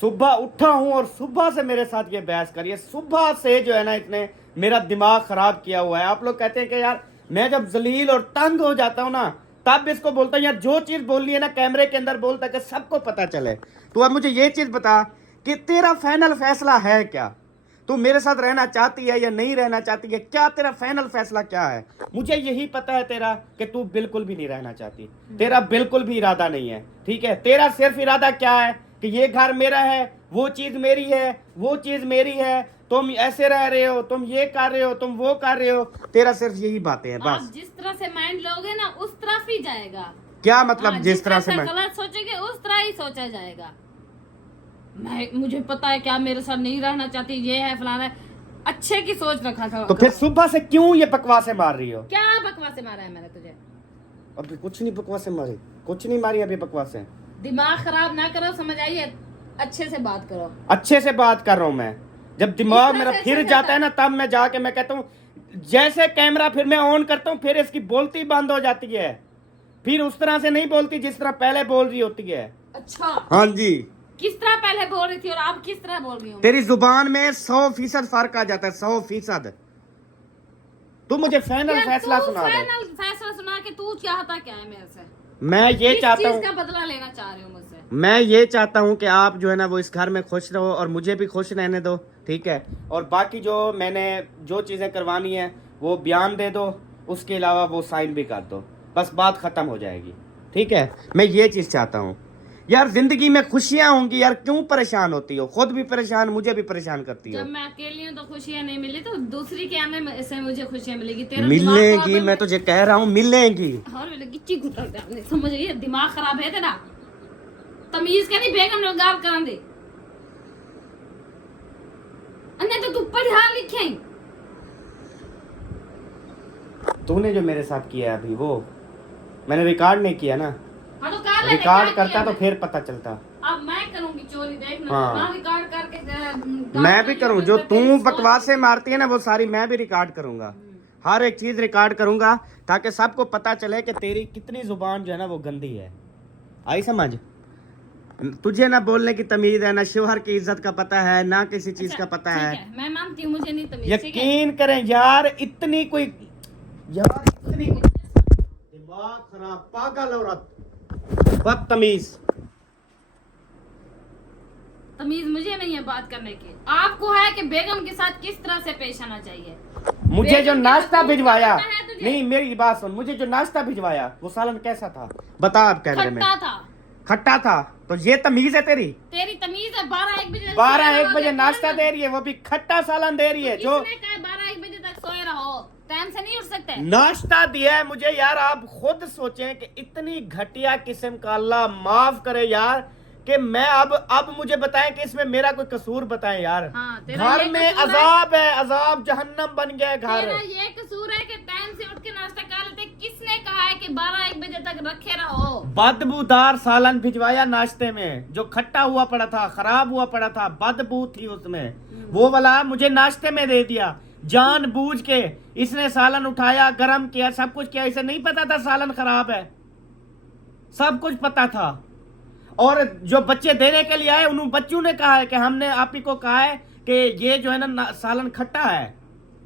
सुबह उठा हूँ और सुबह से मेरे साथ ये बहस करिए। सुबह से जो है ना इसने मेरा दिमाग खराब किया हुआ है। आप लोग कहते हैं कि यार मैं जब जलील और तंग हो जाता हूँ ना तब इसको बोलता हूँ यार जो चीज बोलनी है ना कैमरे के अंदर बोल ताकि सबको पता चले। तो अब मुझे ये चीज बता कि तेरा फाइनल फैसला है क्या? तू मेरे साथ रहना चाहती है या नहीं रहना चाहती है? क्या तेरा फाइनल फैसला क्या है? मुझे यही पता है तेरा कि तू बिल्कुल भी नहीं रहना चाहती। तेरा बिल्कुल भी इरादा नहीं है, ठीक है? तेरा सिर्फ इरादा क्या है कि ये घर मेरा है, वो चीज मेरी है, वो चीज मेरी है, तुम ऐसे रह रहे हो, तुम ये कर रहे हो, तुम वो कर रहे हो। तेरा सिर्फ यही बातें हैं बस। आप जिस तरह से माइंड लोगे ना उस तरफ ही जाएगा। क्या मतलब हाँ, जिस तरह से मैं गलत सोचेंगे उस तरह ही सोचा जाएगा। मुझे पता है क्या मेरे साथ नहीं रहना चाहती, ये है फलाना है। अच्छे की सोच रखा था। तो फिर सुबह से क्यों ये बकवासें मार रही हो? क्या बकवासें मारा है मैंने तुझे? अभी कुछ नहीं बकवासें मारी, कुछ नहीं मारी अभी बकवासें। दिमाग खराब ना करो, समझ आइए, अच्छे से बात करो। अच्छे से बात कर रहा हूं मैं। जब दिमाग मेरा फिर जाता है ना तब मैं जाके मैं कहता हूँ जैसे कैमरा फिर मैं ऑन करता हूँ फिर इसकी बोलती बंद हो जाती है। फिर उस तरह से नहीं बोलती जिस तरह पहले बोल रही होती है। अच्छा, हाँ जी। किस तरह पहले बोल रही थी और आप किस तरह बोल रही हो? तेरी जुबान में 100% फर्क आ जाता है, 100%। तू मुझे फाइनल फैसला सुना दे। फाइनल फैसला सुना के तू चाहता क्या है मेरे से? मैं ये चाहता हूँ, का बदला लेना चाह रहे हो मुझसे? मैं ये चाहता हूँ कि आप जो है ना वो इस घर में खुश रहो और मुझे भी खुश रहने दो, ठीक है? और बाकी जो मैंने जो चीज़ें करवानी है वो बयान दे दो, उसके अलावा वो साइन भी कर दो, बस बात ख़त्म हो जाएगी, ठीक है? मैं ये चीज़ चाहता हूँ यार। जिंदगी में खुशियाँ होंगी यार, क्यों परेशान होती हो? खुद भी परेशान, मुझे भी परेशान करती हो। जब मैं अकेली हूँ तो खुशियाँ नहीं मिली तो दूसरी के आने से मुझे खुशियाँ मिलेगी। तेरा मिलेंगी, मैं तुझे कह रहा हूँ मिलेंगी। गिच्ची घुटन समझ गई? दिमाग खराब है तेरा। तमीज के नहीं बेगम ने गाल कर दे अन्य तो तू पढ़ा लिखे। तूने जो मेरे साथ किया अभी वो मैंने रिकॉर्ड नहीं किया ना। हाँ तो कर ले, रिकॉर्ड करता तो फिर पता चलता। अब मैं करूंगी चोरी, देखना। हाँ। ना रिकॉर्ड करके मैं भी करूँ, जो तू बकवासें मारती है ना वो सारी मैं भी रिकॉर्ड करूंगा। हर एक चीज रिकॉर्ड करूंगा ताकि सबको पता चले कि तेरी कितनी जुबान जो है ना वो गंदी है। आई समझ? तुझे ना बोलने की तमीज है, ना शोहर की इज्जत का पता है, ना किसी चीज का पता है। मैं मानती हूँ मुझे नहीं तमीज। यकीन करें यार, इतनी कोई यार इतनी दिमाग खराब पागल औरत, बदतमीज। तमीज मुझे नहीं है बात करने की, आपको है कि बेगम के साथ किस तरह से पेश आना चाहिए। मुझे जो नाश्ता भिजवाया, नहीं मेरी बात सुन, मुझे जो नाश्ता भिजवाया वो सालन कैसा था बता? आप कैमरे में खट्टा था। खट्टा था तो ये तमीज है तेरी? तेरी तमीज है 12-1 बजे 12-1 बजे नाश्ता दे रही है, वो भी खट्टा सालन दे रही है। जो 12-1 बजे तक सोए रहो, टाइम से नहीं उठ सकते। नाश्ता दिया है मुझे यार, आप खुद सोचें कि इतनी घटिया किस्म का, अल्लाह माफ करे यार, कि मैं अब मुझे बताएं कि इसमें मेरा कोई कसूर बताएं यार। हाँ, घर में अजाब है, अजाब, जहन्नम बन गया घर। तेरा ये कसूर है कि टाइम से उठ के नाश्ता कर लेते। किसने कहा है कि 12-1 बजे तक रखे रहो? बदबूदार सालन भिजवाया नाश्ते में, जो खट्टा हुआ पड़ा था, खराब हुआ पड़ा था, बदबू थी उसमें, वो वाला मुझे नाश्ते में दे दिया। जानबूझ के इसने सालन उठाया, गरम किया, सब कुछ किया। इसे नहीं पता था सालन खराब है, सब कुछ पता था। और जो बच्चे देने के लिए आए उन बच्चों ने कहा है कि हमने आप ही को कहा है कि ये जो है ना सालन खट्टा है।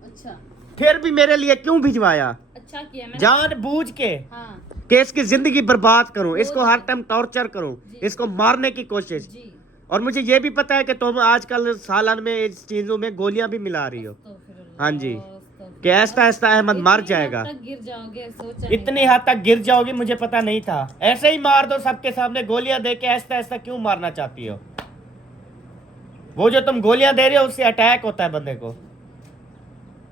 अच्छा, फिर भी मेरे लिए क्यों भिजवाया? अच्छा किया मैंने। जानबूझ के हाँ। कि इसकी जिंदगी बर्बाद करूं, इसको हर टाइम टॉर्चर करूं, इसको मारने की कोशिश। जी। और मुझे ये भी पता है कि तुम आजकल सालन में इस चीजों में गोलियां भी मिला रही हो। हाँ जी, कि ऐसा ऐसा अहमद मर जाएगा, गिर जाओगे, सोचा इतनी हद तक गिर जाओगी मुझे पता नहीं था। ऐसे ही मार दो सबके सामने गोलियां दे के, ऐसा ऐसा क्यों मारना चाहती हो? वो जो तुम गोलियां दे रहे हो उससे अटैक होता है बंदे को।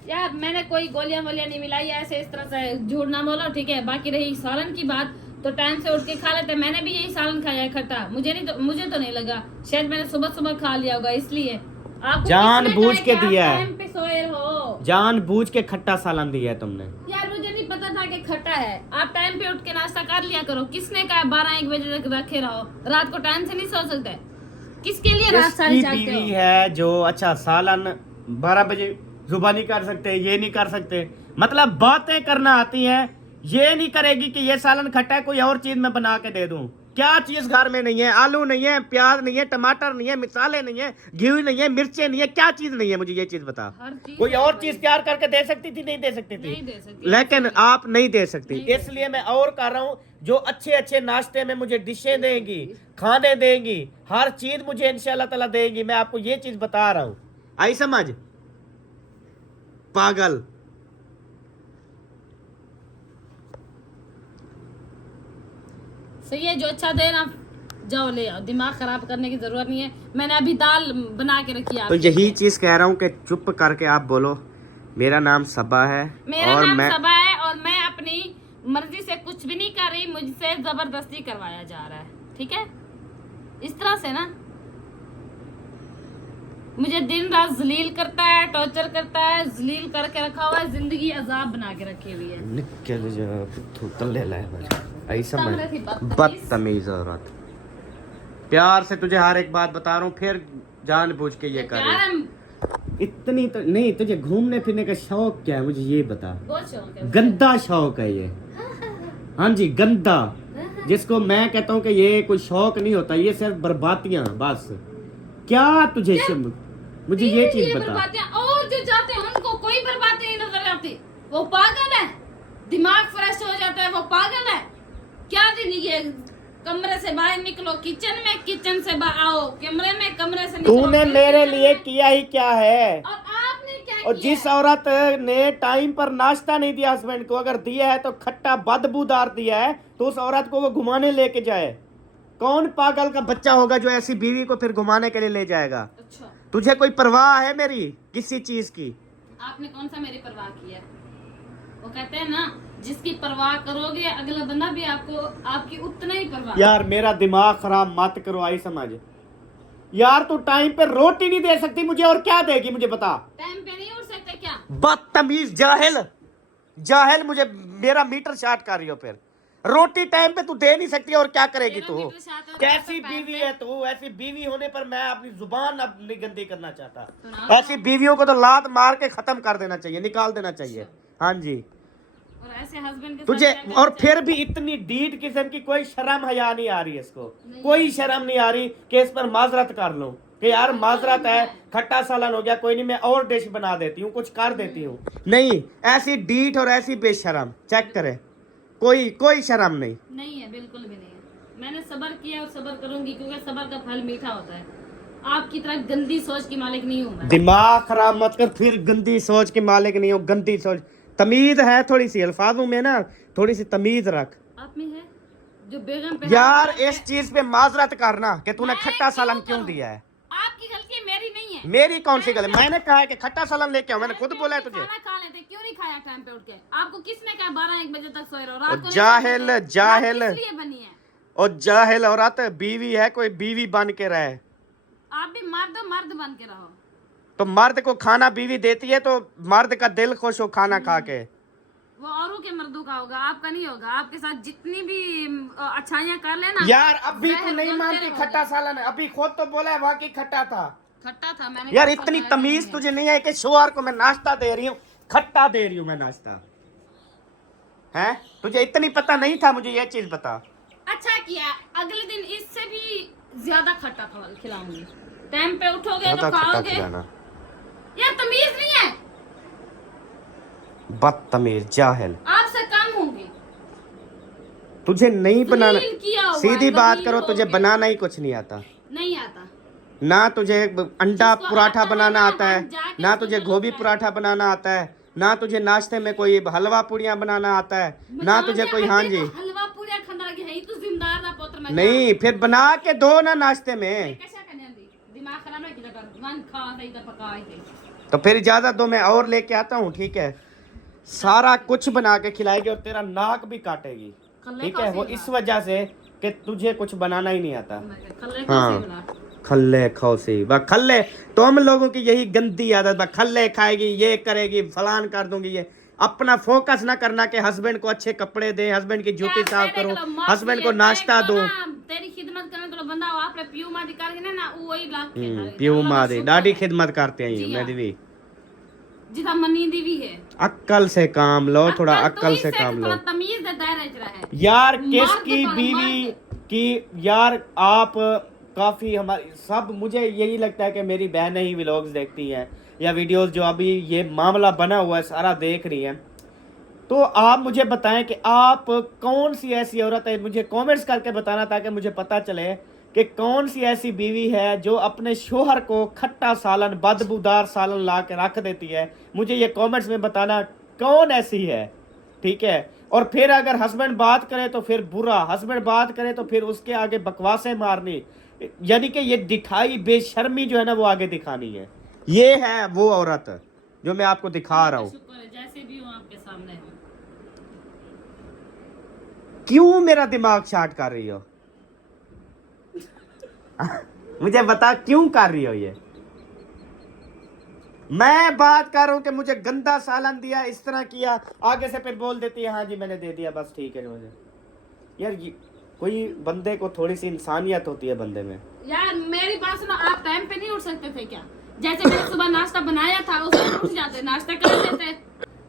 यार मैंने कोई गोलियां वोलियां नहीं मिलाई, ऐसे इस तरह से झूठ ना बोलो, ठीक है? बाकी रही सालन की बात तो टाइम से उठ के खा लेते। मैंने भी यही सालन खाया है खट्टा। मुझे तो नहीं लगा, शायद मैंने सुबह सुबह खा लिया होगा इसलिए। आपको जानबूझ के दिया है, टाइम पे सोए रहो। जानबूझ के खट्टा सालन दिया है तुमने। यार मुझे नहीं पता था कि खट्टा है। आप टाइम पे उठ के नाश्ता कर लिया करो। किसने कहा 12-1 बजे तक रखे रहो? रात को टाइम से नहीं सो सकते? किसके लिए रात सारी जागते हो? बीवी है जो, अच्छा सालन 12 बजे जुबा नहीं कर सकते, ये नहीं कर सकते, मतलब बातें करना आती हैं। ये नहीं करेगी कि ये सालन खट्टा है, कोई और चीज मैं बना के दे दूं। क्या चीज घर में नहीं है? आलू नहीं है, प्याज नहीं है, टमाटर नहीं है, मिसाले नहीं है, घी नहीं है, मिर्चें नहीं है, क्या चीज नहीं है? मुझे ये चीज बता। हर चीज कोई है और भाई। चीज तैयार करके दे सकती थी? नहीं दे सकती थी। नहीं दे सकती। लेकिन आप नहीं दे सकती, नहीं दे इसलिए मैं और कर रहा हूँ, जो अच्छे अच्छे नाश्ते में मुझे डिशें देंगी, खाने देंगी, हर चीज मुझे इंशाल्लाह ताला देंगी। मैं आपको ये चीज बता रहा हूँ, आई समझ? पागल। सही है, जो अच्छा दे ना जाओ ले आओ, दिमाग खराब करने की जरूरत नहीं है। मैंने अभी दाल बना के रखी है तो आपके यही लिए। चीज कह रहा हूँ कि चुप करके आप बोलो, मेरा नाम सबा है मेरा और नाम मैं सबा है और मैं अपनी मर्जी से कुछ भी नहीं कर रही, मुझसे जबरदस्ती करवाया जा रहा है, ठीक है? इस तरह से ना मुझे दिन रात जलील करता है, टॉर्चर करता है, जलील करके रखा हुआ है, जिंदगी अजाब बना के रखी हुई है। निकल जा तू तल्ले लाए बस। ऐसा तमरे थी, मैं बदतमीज औरत, प्यार से तुझे हर एक बात बता रहा हूँ, फिर जानबूझ के ये कर रही प्यार है। हम इतनी तो नहीं, तुझे घूमने फिरने का शौक क्या है मुझे ये बता। बहुत शौक है। गंदा शौक है ये, हाँ जी गंदा, जिसको मैं कहता हूँ कि ये कोई शौक नहीं होता, ये सिर्फ बर्बादियां बस। क्या तुझे मुझे ये चीज बता। बर्बादियां, और जो जाते हैं उनको कोई बर्बादी नहीं नजर आती, वो पागल है। दिमाग फ्रेश हो जाता है, वो पागल है। क्या जिंदगी है? कमरे से बाहर निकलो किचन में, किचन से बाहर आओ कमरे में, कमरे से निकलो तूने फिर मेरे किचन लिए में। किया ही क्या है? और आपने क्या और किया? जिस औरत ने टाइम पर नाश्ता नहीं दिया हस्बैंड को, अगर दिया है तो खट्टा बदबूदार दिया है, तो उस औरत को वो घुमाने लेके जाए। कौन पागल का बच्चा होगा जो ऐसी बीवी को फिर घुमाने के लिए ले जाएगा? अच्छा, तुझे कोई परवाह है मेरी किसी चीज की? आपने कौन सा मेरी परवाह की है? वो कहते हैं ना, जिसकी परवाह करोगे अगला बंदा भी आपको आपकी उतना ही परवाह। यार मेरा दिमाग खराब मत करो, आई समझ। यार तू टाइम पे रोटी नहीं दे सकती मुझे, और क्या देगी मुझे बता। टाइम पे नहीं उठ सकते क्या? बदतमीज जाहिल, जाहिल, मुझे मेरा मीटर शार्ट कर रही हो। फिर रोटी टाइम पे तू दे नहीं सकती, और क्या करेगी मेरा तू? मीटर शार्ट हो, कैसी पैर बीवी पे। है तू? ऐसी बीवी होने पर मैं अपनी जुबान अब नहीं गंदी करना चाहता। सुना? ऐसी बीवियों को तो लात मार के खत्म कर देना चाहिए, निकाल देना चाहिए। हाँ जी। और ऐसे हस्बैंड के तुझे साथ क्या और करना फिर भी इतनी डीट किस्म की कोई शर्म हया नहीं आ रही इसको, नहीं कोई शर्म नहीं आ रही कि इस पर माजरत कर लो कि यार माजरत है, खट्टा सालन हो गया, कोई नहीं मैं और डिश बना देती हूँ, कुछ कर देती हूँ। नहीं, ऐसी डीट और ऐसी बेशरम चेक करे, कोई शर्म नहीं। नहीं है, बिल्कुल भी नहीं है। मैंने सब्र किया और सब्र करूंगी, क्योंकि सब्र का फल मीठा होता है। आपकी तरह गंदी सोच की मालिक नहीं हूँ मैं। दिमाग खराब मत कर, फिर गंदी सोच के मालिक नहीं हो। गंदी सोच, तमीज है थोड़ी सी, अल्फाजों में ना थोड़ी सी तमीज रख। आप में है जो बेगम पे यार हाथ इस चीज पे माजरत करना कि तूने मैं खट्टा सालन क्यों क्यों करूं? दिया है। आपकी गलती है, मेरी नहीं है। मेरी कौन सी गलती? मैंने कहा है कि खट्टा सालन लेके आओ, मैंने खुद बोला है तुझे। खाना खा लेते, क्यों नहीं खाया टाइम पे उठ के? आपको किसने कहा 12-1 बजे तक सोए रहो? रात और को नहीं जाहिल, सोते? रात जाहिल। किस लिए बनी है? और जाहिल औरत बीवी है, कोई बीवी बन के रहे। आप भी मर्द बन के रहो। तो मर्द को खाना बीवी देती है तो मर्द का दिल खुश हो खाना खा के। वो औरों के मर्दों का होगा, आपका नहीं होगा। आपके साथ जितनी भी अच्छाइयाँ कर लेना। यार अभी जहर तू नहीं बनते मानती रहोगे। खट्टा सालन है, अभी खुद तो बोला है वाकई खट्टा था। खट्टा था, मैंने यार कहा इतनी खट्टा है, तमीज नहीं है। तुझे नहीं है कि शोहर को मैं नाश्ता दे रही हूँ, खट्टा दे रही हूँ मैं नाश्ता है? तुझे इतनी पता नहीं था, मुझे ये चीज बता। अच्छा किया, अगले दिन इससे भी ज्यादा खट्टा खिलाऊंगी। टाइम पे उठोगे तो ज्यादा खट्टा खाओगे। खिलाना। यार तमीज नहीं है, बदतमीज जाहिल, आपसे कम होंगी। तुझे नहीं बनाना। जलील किया हुआ है, सीधी बात जलील करो, हो तुझे गए। बनाना ही कुछ नहीं आता। नहीं आता। ना तुझे अंडा जिसको पराठा आता है बनाना ना, आता है, हम जाके ना उसको तुझे गलत गोभी है। पराठा बनाना आता है, ना तुझे नाश्ते में कोई हलवा पूड़ियाँ बनाना आता है, ना तुझे कोई। हाँ जी। हलवा पूरा खंडा लगे है, तू जिम्मेदार ना पुत्र में। नहीं, फिर बना के दो ना नाश्ते में। कैसा करने दी? दिमाग खराब है कि लगा मन खा सही तो पका ही। तो फिर इजाजत दो, मैं और लेके आता हूँ, ठीक है? सारा कुछ बना के खिलाएगी और तेरा नाक भी काटेगी, ठीक है? वो इस वजह से कि तुझे कुछ बनाना ही नहीं आता। हाँ, खल्ले खौसी बा खल्ले, तुम लोगों की यही गंदी आदत बा, खल्ले खाएगी, ये करेगी, फलान कर दूंगी। ये अपना फोकस ना करना कि हस्बैंड को अच्छे कपड़े दे, हस्बैंड की जूती साफ करो, हस्बैंड को नाश्ता दो। तेरी खिदमत करने को बंदा हो, आपने प्यू मादी कर ना वही लाख प्यू मादी डाडी खिदमत करते हैं जी हाँ। मेरी भी। जिदा मनी दी भी है। अक्कल से काम लो, थोड़ा अक्कल से काम लो। तमीज दे दायरे च रहा है। यार मर्द किसकी पर बीवी, मर्द। कि यार आप काफ़ी हमारी सब, मुझे यही लगता है कि मेरी बहनें ही व्लॉग्स देखती हैं या वीडियोस जो अभी ये मामला बना हुआ है सारा देख रही हैं। तो आप मुझे बताएं कि आप कौन सी ऐसी औरत है, मुझे कमेंट्स करके बताना ताकि मुझे पता चले कि कौन सी ऐसी बीवी है जो अपने शोहर को खट्टा सालन, बदबूदार सालन ला के रख देती है। मुझे ये कमेंट्स में बताना कौन ऐसी है, ठीक है। और फिर अगर हस्बैंड बात करे तो फिर बुरा, हस्बैंड बात करे तो फिर उसके आगे बकवासें मारनी, यानी कि ये दिखाई बेशर्मी जो है ना वो आगे दिखानी है। ये है वो औरत जो मैं आपको दिखा रहा हूँ। शुक्र है, जैसे भी हूँ आपके सामने हूँ। क्यों मेरा दिमाग शार्ट कर रही हो? मुझे बता क्यों कर रही हो ये? मैं बात कर रहा हूं कि मुझे गंदा सालन दिया, इस तरह किया, आगे से फिर बोल देती है हाँ जी मैंने दे दिया, बस ठीक है। मुझे यार ये कोई बंदे को थोड़ी सी इंसानियत होती है बंदे में। यार मेरी बात सुनो, आप टाइम पे नहीं उठ सकते थे क्या? जैसे मैंने सुबह नाश्ता बनाया था उसमें उठ जाते, नाश्ता कर लेते।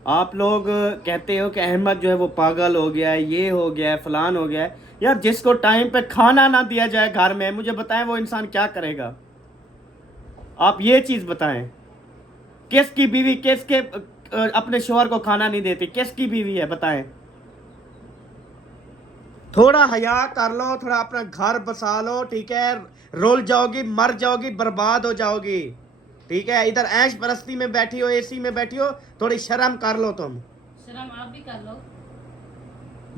आप लोग कहते हो कि अहमद जो है वो पागल हो गया है, ये हो गया है, फलान हो गया है। यार जिसको टाइम पे खाना ना दिया जाए घर में, मुझे बताएं वो इंसान क्या करेगा? आप ये चीज बताएं, किसकी बीवी किसके अपने शोहर को खाना नहीं देती? किसकी बीवी है बताएं? थोड़ा हया कर लो, थोड़ा अपना घर बसा लो, ठीक है। रोल जाओगी, मर जाओगी, बर्बाद हो जाओगी, ठीक है। इधर ऐश परस्ती में बैठी हो, एसी में बैठी हो, थोड़ी शर्म कर लो तुम। शर्म आप भी कर लो।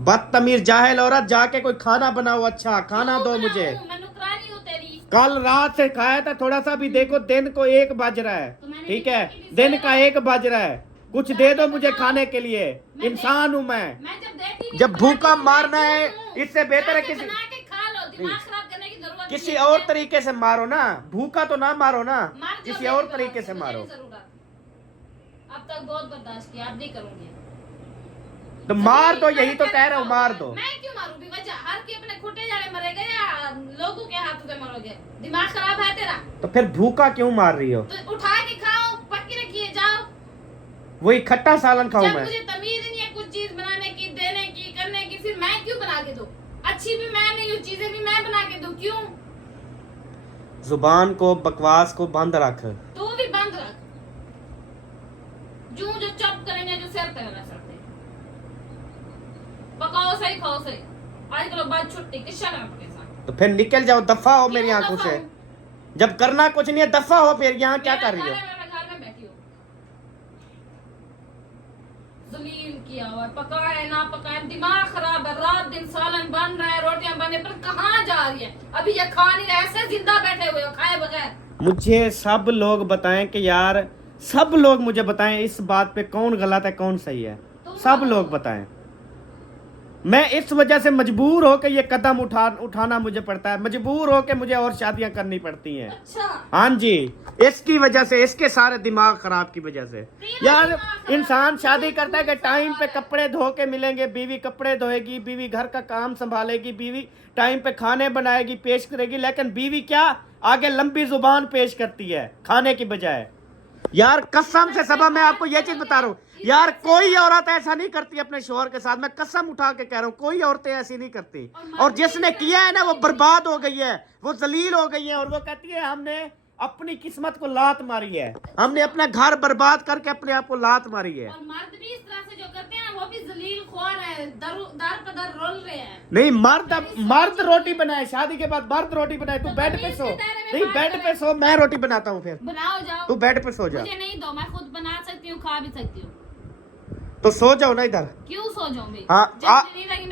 बदतमीज जाहिल औरत, जाके कोई खाना बनाओ, अच्छा खाना दो मुझे। मैं नुकरानी हूँ तेरी। कल रात से खाया था थोड़ा सा भी, देखो दिन को 1 बज रहा है, ठीक है, दिन का 1 बज रहा है, कुछ दे दो मुझे खाने के लिए। इंसान हूं मैं, जब भूखा मारना है इससे बेहतर है किसी और तरीके से मारो ना, भूखा तो ना मारो ना, किसी और तरीके से मारो। अब तक बहुत बर्दाश्त किया, अब नहीं करूंगी। तो मार दो, यही तो कह रहा हूँ, मार दो। मैं क्यों मारूं? बेवजह हर के अपने खोटे जाले मरेगा या लोगों के हाथों से मरोगे? दिमाग खराब है तेरा? तो फिर भूखा क्यों मार रही हो? तो उठा के खाओ, पक्की रखिए, जाओ। वही खट्टा सालन खाऊं मैं? मुझे तमीज नहीं है कुछ चीज बनाने की, देने की, करने की, फिर मैं क्यों बना के दूं? अच्छी भी मैं नहीं हूँ, चीजें भी मैं बना के दूं, क्यों? जुबान को, बकवास को बंद रख। तू भी बंद रख। जो चप करेंगे जो सिर पे ना सकते। पकाओ सही, खाओ सही। आजकल बात छुट्टी किस्सा करना पड़ेगा। तो फिर निकल जाओ, दफा हो मेरी आंखों से। जब करना कुछ नहीं है दफा हो, फिर यहाँ क्या कर रही हो? घर में बैठी हो, जलील किया हुआ, पकाए ना पकाए, दिमाग खराब है। रात दिन सालन बन रहा है, रोटियां बने, पर कहाँ जा रही है? अभी ये खा नहीं रहे, ऐसे जिंदा बैठे हुए हो खाए बगैर। मुझे सब लोग बताएं कि यार, सब लोग मुझे बताएं इस बात पे कौन गलत है कौन सही है, सब लोग बताएं। मैं इस वजह से मजबूर हो के ये कदम उठाना मुझे पड़ता है, मजबूर हो के मुझे और शादियां करनी पड़ती हैं। अच्छा। हाँ जी, इसकी वजह से, इसके सारे दिमाग खराब की वजह से। यार इंसान शादी करता है कि टाइम पे कपड़े धो के मिलेंगे, बीवी कपड़े धोएगी, बीवी घर का काम संभालेगी, बीवी टाइम पे खाने बनाएगी, पेश करेगी, लेकिन बीवी क्या आगे लंबी जुबान पेश करती है खाने की बजाय। यार कसम से सबा, मैं आपको ये चीज बता रहा हूँ, यार कोई औरत ऐसा नहीं करती अपने शोहर के साथ, मैं कसम उठा के कह रहा हूँ, कोई औरतें ऐसी नहीं करती। और जिसने किया है ना वो बर्बाद हो गई है, वो जलील हो गई है, और वो कहती है हमने अपनी किस्मत को लात मारी है, हमने अपना घर बर्बाद करके अपने आप को लात मारी है। और मर्द भी इस तरह से जो करते हैं वो भी जलील ख्वार है, दर पर दर रोल रहे हैं। नहीं, मर्द रोटी बनाए, शादी के बाद मर्द रोटी बनाए। तू बेड पे सो, नहीं बेड पे सो, मैं रोटी बनाता हूँ, फिर बनाओ जाओ। तू बेड पे सो जा। मुझे नहीं दो, मैं खुद बना सकती हूँ, खा भी सकती हूँ। तो सो जाओ ना इधर। क्यों सो जाऊँ मैं? हाँ,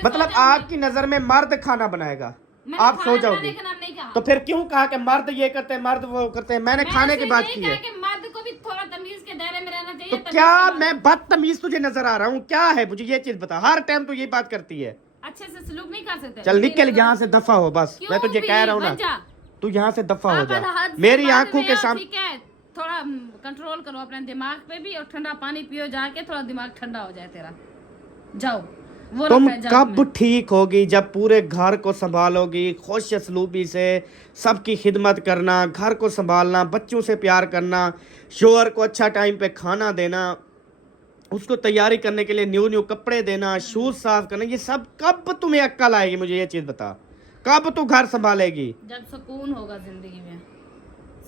मतलब आपकी नजर में मर्द खाना बनाएगा, आप सो जाओगे। तो फिर क्यों कहा कि मर्द ये करते हैं, मर्द वो करते हैं? मैंने खाने की बात की है। मर्द को भी थोड़ा तमीज के दायरे में रहना चाहिए। तो क्या मैं बदतमीज तुझे नजर आ रहा हूँ? क्या है, मुझे ये चीज बता। हर टाइम तू ये बात करती है, अच्छे से सलूक नहीं कर सकते। चल निकल यहाँ से, दफा हो बस। मैं तुझे कह रहा हूँ ना, तू यहाँ से दफा हो जा मेरी आंखों के सामने। थोड़ा कंट्रोल करो अपने दिमाग पे भी, और ठंडा पानी पियो जाके, थोड़ा दिमाग ठंडा हो जाए तेरा। जाओ। तुम कब ठीक होगी? जब पूरे घर को संभालोगी, खुश असलूबी से सबकी खिदमत करना, घर को संभालना, बच्चों से प्यार करना, शोहर को अच्छा टाइम पे खाना देना, उसको तैयारी करने के लिए न्यू कपड़े देना, शूज साफ करना, ये सब कब तुम्हें अक्ल आएगी? मुझे ये चीज़ बता, कब तू घर संभालेगी? जब सुकून होगा जिंदगी में।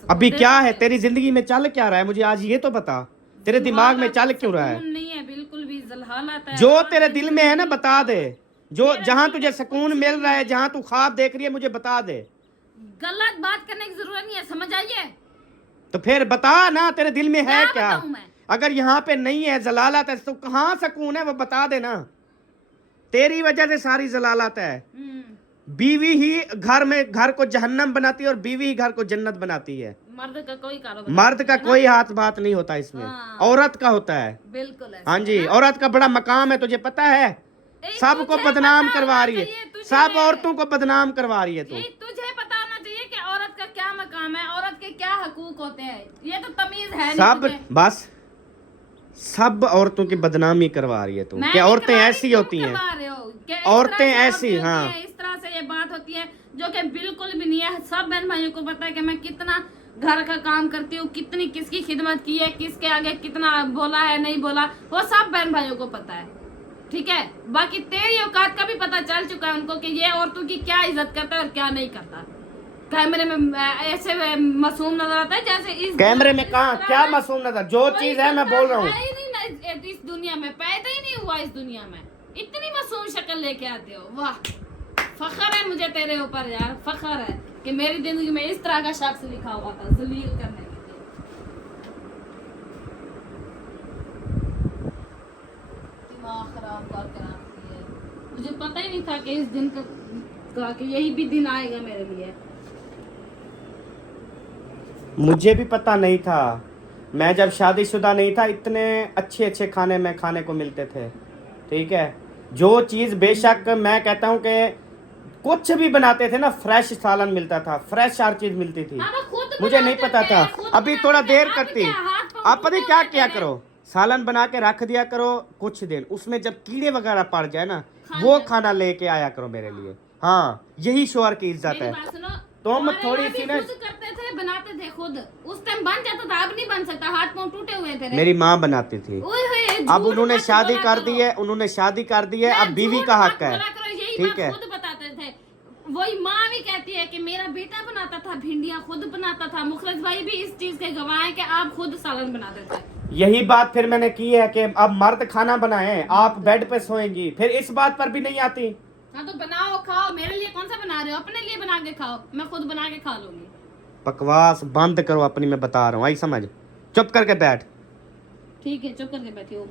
अभी क्या है तेरी जिंदगी में, चल क्या रहा है? मुझे आज ये तो बता, तेरे दिमाग में चल क्यों रहा है? सुकून नहीं है बिल्कुल भी, जलहालत है। जो तेरे दिल में है ना बता दे, जो जहां तुझे सुकून मिल रहा है, जहां तू ख्वाब देख रही है, मुझे बता दे। गलत बात करने की जरूरत नहीं है, समझ आइए? तो फिर बता ना, तेरे दिल में है क्या? बताऊं मैं? अगर यहाँ पे नहीं है, जलालत है, तो कहाँ सुकून है वो बता देना। तेरी वजह से सारी जलालत है। बीवी ही घर को जहन्नम बनाती है और बीवी ही घर को जन्नत बनाती है। मर्द का कोई कारोबार, मर्द का कोई हाथ बात नहीं होता इसमें, हाँ। औरत का होता है। बिल्कुल ऐसा हाँ जी, है ना? औरत का बड़ा मकाम है, तुझे पता है? सबको तुझे बदनाम पता करवा होना रही है, चाहिए तुझे। सब औरतों को बदनाम करवा रही है तू। यही तुझे पता होना चाहिए कि औरत का क्या मकाम है, औरत के क्या हकूक होते हैं। ये तो तमीज है नहीं सब तुझे। बस सब औरतों की बदनामी करवा रही है तू। मैं क्या भी औरतें करवा ऐसी रही, होती क्यों हैं? करवा रहे हो? क्या इस औरतें तरह से ऐसी, होती हाँ। है, इस तरह से ये बात होती है जो कि बिल्कुल भी नहीं है। सब बहन भाइयों को पता है कि मैं कितना घर का काम करती हूँ, कितनी किसकी खिदमत की है, किसके आगे कितना बोला है नहीं बोला, वो सब बहन भाइयों को पता है। ठीक है, बाकी तेरी औकात का भी पता चल चुका है उनको कि ये औरतों की क्या इज्जत करता है और क्या नहीं करता। कैमरे में ऐसे मासूम नजर आता है जैसे इस कैमरे में कहाँ क्या मासूम नजर? जो चीज है मैं बोल रहा हूँ। इस दुनिया में पैदा ही नहीं हुआ, इस दुनिया में इतनी मासूम शक्ल लेके आते हो। वाह, फख्र है मुझे तेरे ऊपर यार, फख्र है कि मेरी जिंदगी में इस तरह का शख्स लिखा हुआ था जलील करने के लिए। दिमाग खराब करके रखती है। मुझे पता ही नहीं था कि इस दिन का कि यही भी दिन आएगा मेरे लिए। मुझे भी पता नहीं था। मैं जब शादीशुदा नहीं था, इतने अच्छे अच्छे खाने में खाने को मिलते थे। ठीक है, जो चीज़ बेशक मैं कहता हूँ कि कुछ भी बनाते थे ना, फ्रेश सालन मिलता था, फ्रेश हर चीज़ मिलती थी। मुझे नहीं पता था। अभी थोड़ा देर करती, आप पता क्या क्या करो, सालन बना के रख दिया करो कुछ दिन, उसमें जब कीड़े वगैरह पड़ जाए ना, वो खाना लेके आया करो मेरे लिए। हाँ, यही शोहर की इज्जत है। तुम थोड़ी सी ना करते थे, बनाते थे खुद, उस टाइम बन जाता था, अब नहीं बन सकता, हाथ पांव टूटे हुए थे। मेरी माँ बनाती थी, अब उन्होंने शादी कर दी है, उन्होंने शादी कर दी है, अब बीवी का हक है। ठीक है, खुद बताते थे। वही माँ भी कहती है कि मेरा बेटा बनाता था, भिंडियाँ खुद बनाता था। मुखलिस भाई भी इस चीज के गवाह हैं कि आप खुद सालन बनाते थे। यही बात फिर मैंने की है कि अब मर्द खाना बनाए, आप बेड पे सोएंगी, फिर इस बात पर भी नहीं आती। हाँ तो बनाओ खाओ, मेरे लिए कौन सा बना रहे हो? अपने लिए बना के खाओ, मैं खुद बना के खा लूंगी। बकवास बंद करो अपनी, मैं बता रहा हूँ, आई समझ। चुप करके बैठ। ठीक है, चुप करके बैठी हो।